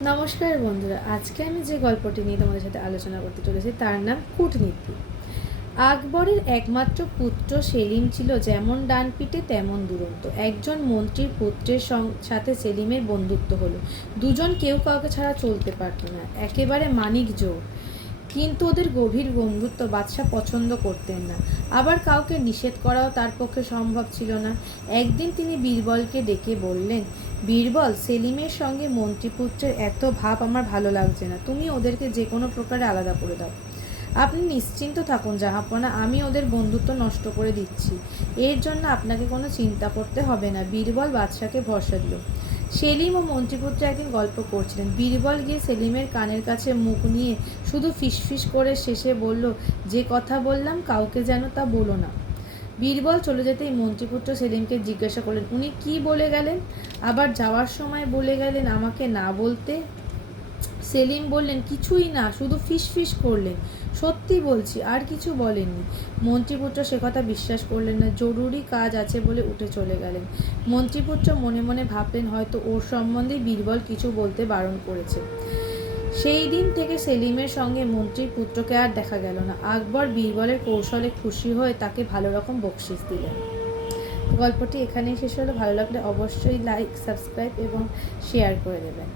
নমস্কার বন্ধুরা, আজকে আমি যে গল্পটি নিয়ে তোমাদের সাথে আলোচনা করতে চলেছি তার নাম কূটনীতি। আকবরের একমাত্র পুত্র সেলিম ছিল যেমন ডানপিটে তেমন দুরন্ত। একজন মন্ত্রীর পুত্রের সাথে সেলিমের বন্ধুত্ব হলো। দুজন কেউ কাউকে ছাড়া চলতে পারত না, একেবারে মানিক জোড়। কিন্তু ওদের গভীর বন্ধুত্ব বাদশাহ পছন্দ করতেন না, আবার কাউকে নিষেধ করাও তার পক্ষে সম্ভব ছিল না। একদিন তিনি বীরবলকে ডেকে বললেন, বীরবল, সেলিমের সঙ্গে মন্ত্রীপুত্রের এত ভাব আমার ভালো লাগছে না, তুমি ওদেরকে যে কোনো প্রকারে আলাদা করে দাও। আপনি নিশ্চিন্ত থাকুন জাহাপনা, আমি ওদের বন্ধুত্ব নষ্ট করে দিচ্ছি, এর জন্য আপনাকে কোনো চিন্তা করতে হবে না। বীরবল বাদশাকে ভরসা দিল। সেলিম ও মন্ত্রীপুত্র একদিন গল্প করছিলেন। বীরবল গিয়ে সেলিমের কানের কাছে মুখ নিয়ে শুধু ফিসফিস করে শেষে বলল, যে কথা বললাম কাউকে যেন তা বলো না। বীরবল চলে যেতেই মন্ত্রীপুত্র সেলিমকে জিজ্ঞাসা করলেন, উনি কি বলে গেলেন? আবার যাওয়ার সময় বলে গেলেন আমাকে না বলতে। সেলিম বললেন, কিছুই না, শুধু ফিসফিস করলেন। সত্যি বলছি, আর কিছু বলেননি। মন্ত্রীপুত্র সে কথা বিশ্বাস করলেন না, জরুরি কাজ আছে বলে উঠে চলে গেলেন। মন্ত্রীপুত্র মনে মনে ভাবলেন হয়তো ওর সম্বন্ধে বীরবল কিছু বলতে বারণ করেছে। সেই দিন থেকে সেলিমের সঙ্গে মন্ত্রীর পুত্রকে আর দেখা গেল না। আকবর বীরবলের কৌশলে খুশি হয়ে তাকে ভালো রকম বকশিস দিলেন। গল্পটি এখানেই শেষ হলো। ভালো লাগলে অবশ্যই লাইক, সাবস্ক্রাইব এবং শেয়ার করে দেবেন।